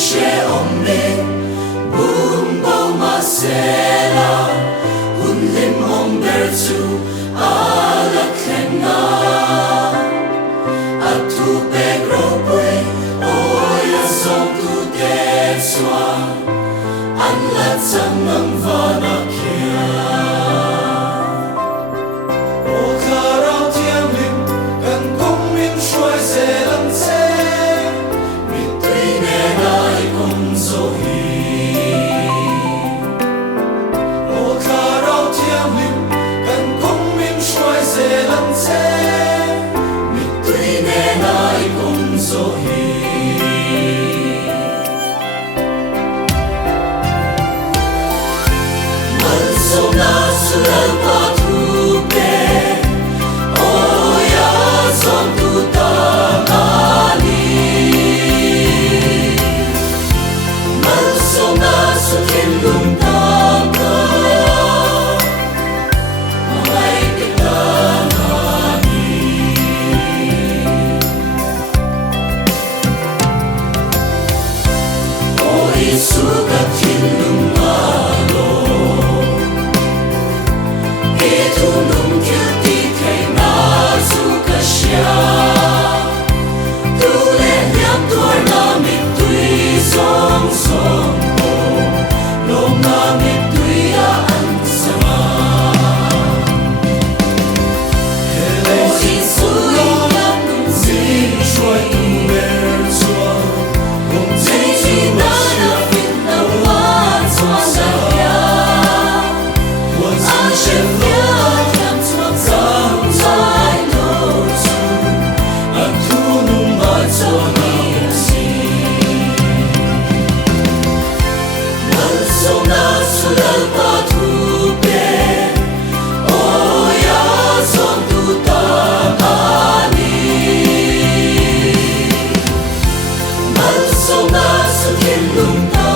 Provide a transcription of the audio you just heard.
Ishe omni bumbo masela unlim ombertu ala klenga atu pegropui oya som tu deswa anlat sangang vanakia o karao tiam lim kan kong min shuai se lang se mi tui ne nai kong so hi o karao tiam lim kan kong min shuai se lang se mi tui ne nai kong so hi so na sural patupe oya som tu tamani mal so na su kin lung tamka mai kitani o isu ka kin lung tunung kilti kay nasukasya tule liam tuar namit tui song song mo long namit tui aan sama o isu ilam nung zing shuai tu mer chua kong zing chi na na fit na wan chua sa ya an shen sural patupe oya som tu tamani mal so na su kin lung ta